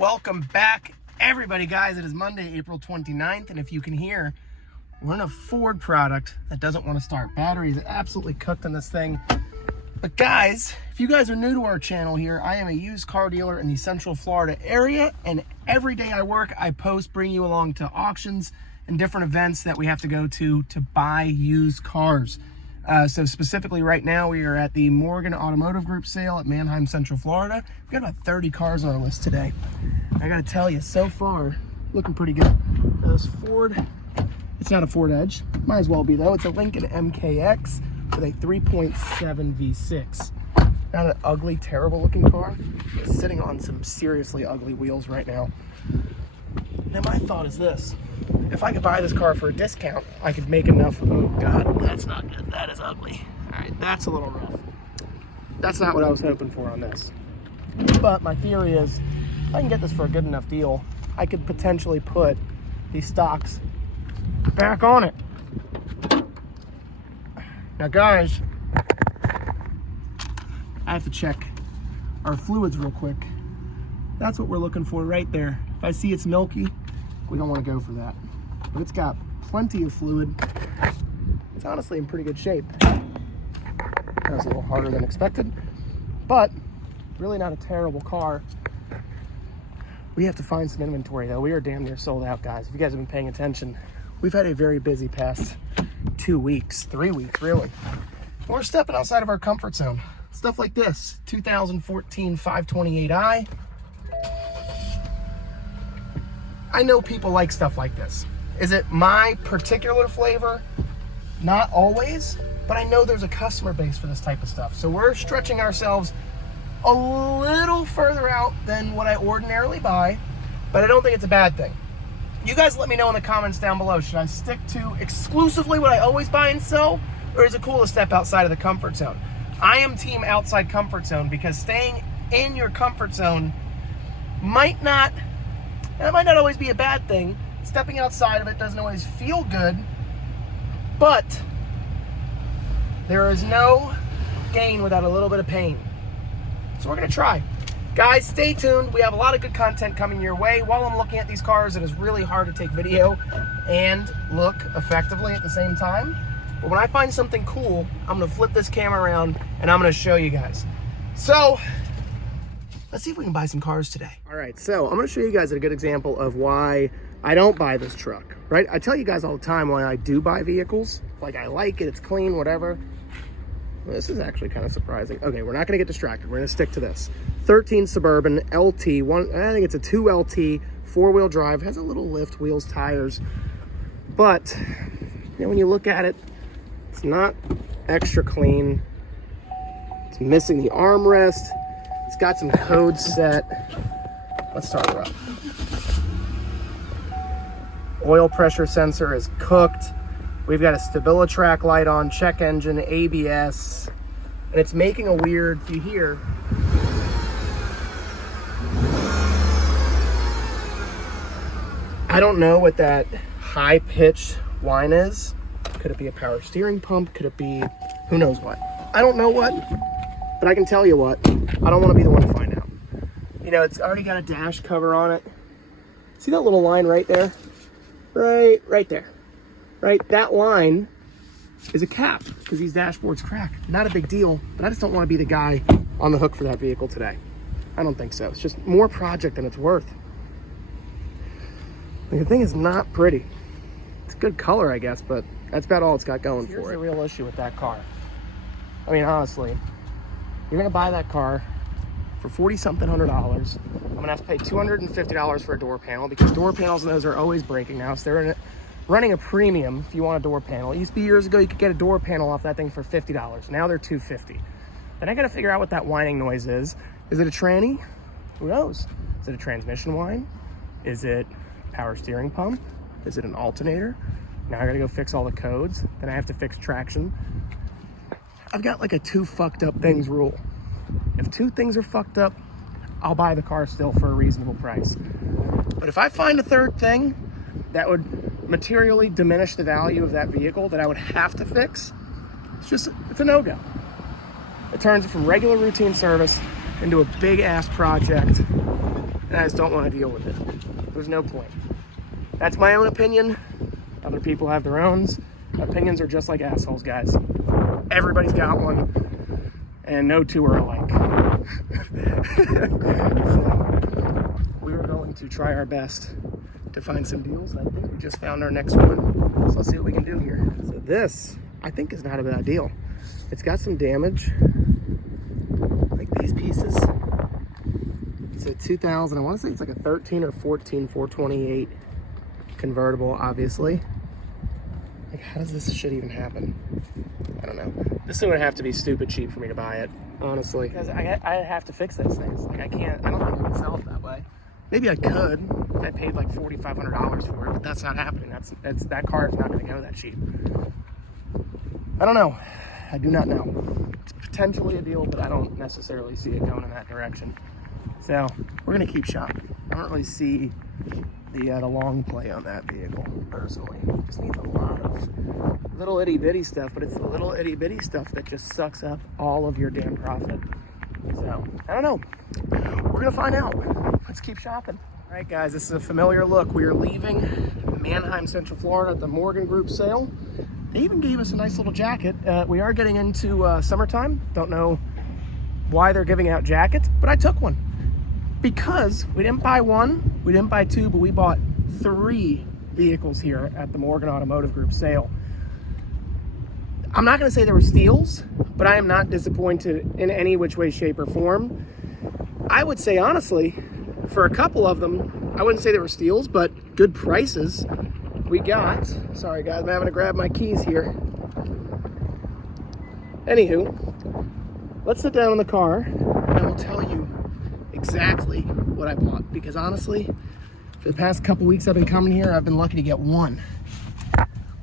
Welcome back, everybody, guys. It is Monday, April 29th, and if you can hear, we're in a Ford product that doesn't want to start. Battery is absolutely cooked on this thing. But guys, if you guys are new to our channel here, I am a used car dealer in the Central Florida area, and every day I work, I post, bring you along to auctions and different events that we have to go to buy used cars. So specifically right now, we are at the Morgan Automotive Group sale at Manheim, Central Florida. We've got about 30 cars on our list today. I gotta tell you, so far, looking pretty good. This Ford, it's not a Ford Edge. Might as well be though. It's a Lincoln MKX with a 3.7 V6. Not an ugly, terrible looking car. It's sitting on some seriously ugly wheels right now. Now my thought is this. If I could buy this car for a discount, I could make enough. Oh God, that's not good. That is ugly. All right, that's a little rough. That's not what I was hoping for on this. But my theory is, if I can get this for a good enough deal, I could potentially put these stocks back on it. Now guys, I have to check our fluids real quick. That's what we're looking for right there. If I see it's milky, we don't want to go for that. But it's got plenty of fluid. It's honestly in pretty good shape. That was a little harder than expected, but really not a terrible car. We have to find some inventory though. We are damn near sold out, guys. If you guys have been paying attention, we've had a very busy past 2 weeks, 3 weeks really. We're stepping outside of our comfort zone. Stuff like this, 2014 528i. I know people like stuff like this. Is it my particular flavor? Not always, but I know there's a customer base for this type of stuff. So we're stretching ourselves a little further out than what I ordinarily buy, but I don't think it's a bad thing. You guys let me know in the comments down below. Should I stick to exclusively what I always buy and sell, or is it cool to step outside of the comfort zone? I am team outside comfort zone, because staying in your comfort zone might not always be a bad thing. Stepping outside of it doesn't always feel good, but there is no gain without a little bit of pain. So we're gonna try. Guys, stay tuned. We have a lot of good content coming your way. While I'm looking at these cars, it is really hard to take video and look effectively at the same time. But when I find something cool, I'm gonna flip this camera around and I'm gonna show you guys. So, let's see if we can buy some cars today. All right, so I'm gonna show you guys a good example of why I don't buy this truck, right? I tell you guys all the time why I do buy vehicles. Like, I like it, it's clean, whatever. Well, this is actually kind of surprising. Okay, we're not gonna get distracted. We're gonna stick to this. 13 Suburban LT, I think it's a 2LT, 4-wheel drive, has a little lift, wheels, tires. But, you know, when you look at it, it's not extra clean. It's missing the armrest. It's got some codes set. Let's start her up. Oil pressure sensor is cooked. We've got a StabiliTrak light on, check engine, ABS, and it's making a weird, if you hear, I don't know what that high-pitched whine is. Could it be a power steering pump? Could it be, who knows what? I don't know what, but I can tell you what, I don't want to be the one to find out. You know, it's already got a dash cover on it. See that little line right there? Right there. Right, that line is a cap because these dashboards crack. Not a big deal, but I just don't want to be the guy on the hook for that vehicle today. I don't think so. It's just more project than it's worth. The thing is not pretty. It's good color, I guess, but that's about all it's got going for it. Here's the real issue with that car. I mean, honestly, you're gonna buy that car for $40-something $100. I'm gonna have to pay $250 for a door panel, because door panels and those are always breaking now. So they're running a premium if you want a door panel. It used to be years ago you could get a door panel off that thing for $50. Now they're $250. Then I gotta figure out what that whining noise is. Is it a tranny? Who knows? Is it a transmission whine? Is it power steering pump? Is it an alternator? Now I gotta go fix all the codes. Then I have to fix traction. I've got like a 2 fucked up things rule. If 2 things are fucked up, I'll buy the car still for a reasonable price. But if I find a 3rd thing that would materially diminish the value of that vehicle that I would have to fix, it's a no-go. It turns it from regular routine service into a big ass project and I just don't want to deal with it. There's no point. That's my own opinion. Other people have their own. Opinions are just like assholes, guys. Everybody's got one, and no two are alike. So, we're going to try our best to find some deals. I think we just found our next one. So let's see what we can do here. So this, I think, is not a bad deal. It's got some damage, like these pieces. It's a 2000, I want to say it's like a 13 or 14 428 convertible, obviously. Like, how does this shit even happen? I don't know. This would have to be stupid cheap for me to buy it, honestly. Because I have to fix those things. Like, I don't think I can sell it that way. Maybe I could if I paid like $4,500 for it, but that's not happening. That car is not going to go that cheap. I don't know. I do not know. It's potentially a deal, but I don't necessarily see it going in that direction. So we're going to keep shopping. I don't really see the long play on that vehicle, personally. It just needs a lot of little itty bitty stuff, but it's the little itty bitty stuff that just sucks up all of your damn profit. So, I don't know. We're gonna find out. Let's keep shopping. All right, guys, this is a familiar look. We are leaving Manheim, Central Florida at the Morgan Group sale. They even gave us a nice little jacket. We are getting into summertime. Don't know why they're giving out jackets, but I took one. Because we didn't buy one, we didn't buy two, but we bought 3 vehicles here at the Morgan Automotive Group sale. I'm not gonna say they were steals, but I am not disappointed in any which way, shape, or form. I would say, honestly, for a couple of them, I wouldn't say they were steals, but good prices. We got, sorry guys, I'm having to grab my keys here. Anywho, let's sit down in the car and I will tell you exactly what I bought, because honestly, for the past couple weeks I've been coming here, I've been lucky to get 1,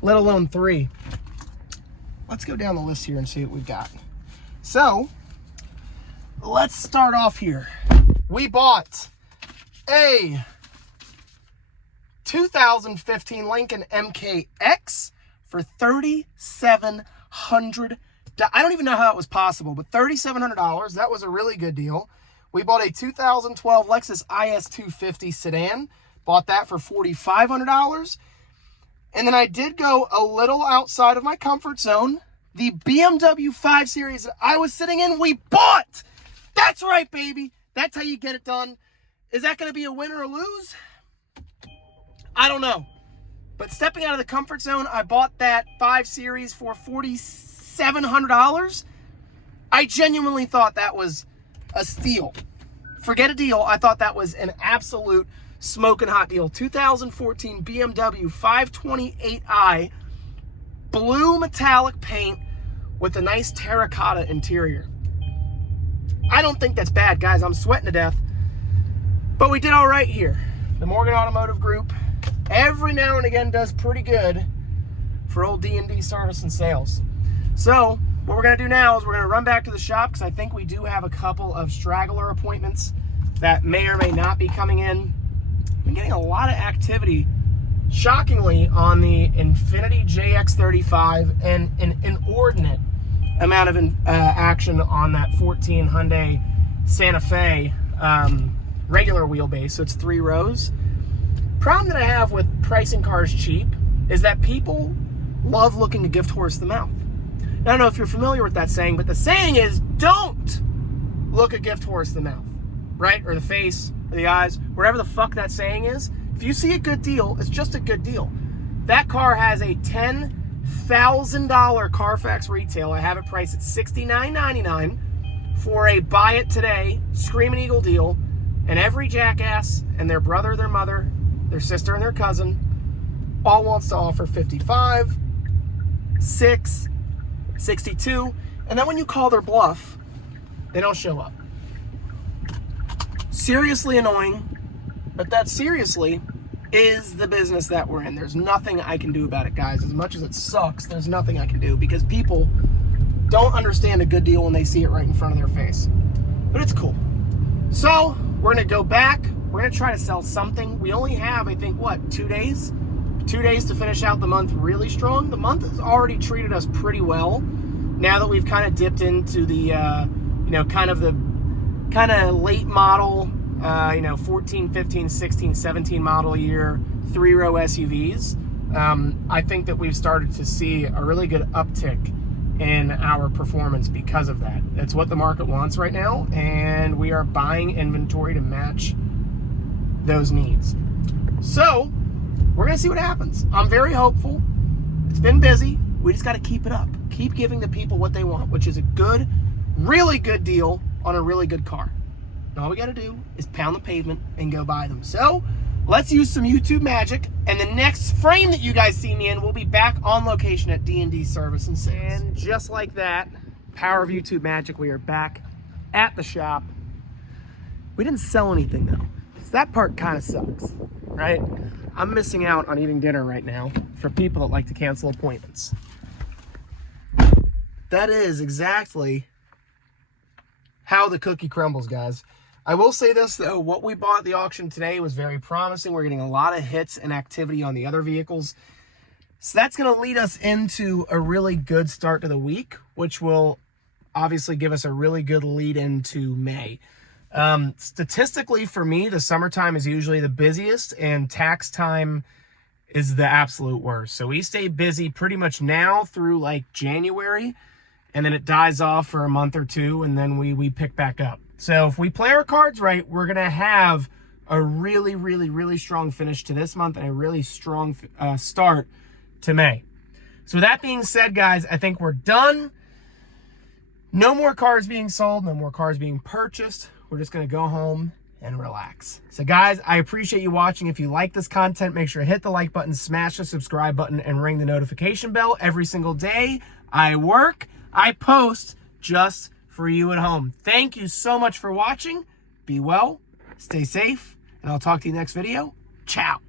let alone 3. Let's go down the list here and see what we've got. So, let's start off here. We bought a 2015 Lincoln MKX for $3,700. I don't even know how it was possible, but $3,700, that was a really good deal. We bought a 2012 Lexus IS250 sedan. Bought that for $4,500. And then I did go a little outside of my comfort zone. The BMW 5 Series that I was sitting in, we bought! That's right, baby. That's how you get it done. Is that going to be a win or a lose? I don't know. But stepping out of the comfort zone, I bought that 5 Series for $4,700. I genuinely thought that was a steal. Forget a deal. I thought that was an absolute smoking hot deal. 2014 BMW 528i, blue metallic paint with a nice terracotta interior. I don't think that's bad, guys. I'm sweating to death. But we did all right here. The Morgan Automotive Group every now and again does pretty good for old D&D service and sales. So what we're going to do now is we're going to run back to the shop, because I think we do have a couple of straggler appointments that may or may not be coming in. Been getting a lot of activity, shockingly, on the Infiniti JX35 and an inordinate amount of action on that 14 Hyundai Santa Fe regular wheelbase. So it's 3 rows. Problem that I have with pricing cars cheap is that people love looking a gift horse in the mouth. Now, I don't know if you're familiar with that saying, but the saying is, don't look a gift horse in the mouth, right? Or the face, or the eyes, wherever the fuck that saying is. If you see a good deal, it's just a good deal. That car has a $10,000 Carfax retail. I have it priced at $69.99 for a buy it today, Screaming Eagle deal. And every jackass and their brother, their mother, their sister, and their cousin all wants to offer 55, 6, 62, and then when you call their bluff, they don't show up. Seriously annoying, but that seriously is the business that we're in. There's nothing I can do about it, guys. As much as it sucks, there's nothing I can do, because people don't understand a good deal when they see it right in front of their face. But it's cool. So we're gonna go back. We're gonna try to sell something. We only have, I think, what, 2 days? 2 days to finish out the month really strong. The month has already treated us pretty well. Now that we've kind of dipped into the, kind of late model you know, 14, 15, 16, 17 model year, 3-row SUVs, I think that we've started to see a really good uptick in our performance because of that. It's what the market wants right now, and we are buying inventory to match those needs. So we're gonna see what happens. I'm very hopeful. It's been busy. We just got to keep it up. Keep giving the people what they want, which is a good, really good deal on a really good car. And all we got to do is pound the pavement and go buy them. So let's use some YouTube magic. And the next frame that you guys see me in, we'll be back on location at D&D Service and Sales. And just like that, power of YouTube magic, we are back at the shop. We didn't sell anything though. So that part kind of sucks, right? I'm missing out on eating dinner right now for people that like to cancel appointments. That is exactly how the cookie crumbles, guys. I will say this, though. What we bought at the auction today was very promising. We're getting a lot of hits and activity on the other vehicles. So that's going to lead us into a really good start to the week, which will obviously give us a really good lead into May. Statistically, for me, the summertime is usually the busiest, and tax time is the absolute worst. So we stay busy pretty much now through like January, and then it dies off for a month or two, and then we pick back up. So if we play our cards right, we're going to have a really, really, really strong finish to this month and a really strong start to May. So with that being said, guys, I think we're done. No more cars being sold, no more cars being purchased. We're just going to go home and relax. So guys, I appreciate you watching. If you like this content, make sure to hit the like button, smash the subscribe button, and ring the notification bell. Every single day I work, I post just for you at home. Thank you so much for watching. Be well, stay safe, and I'll talk to you next video. Ciao.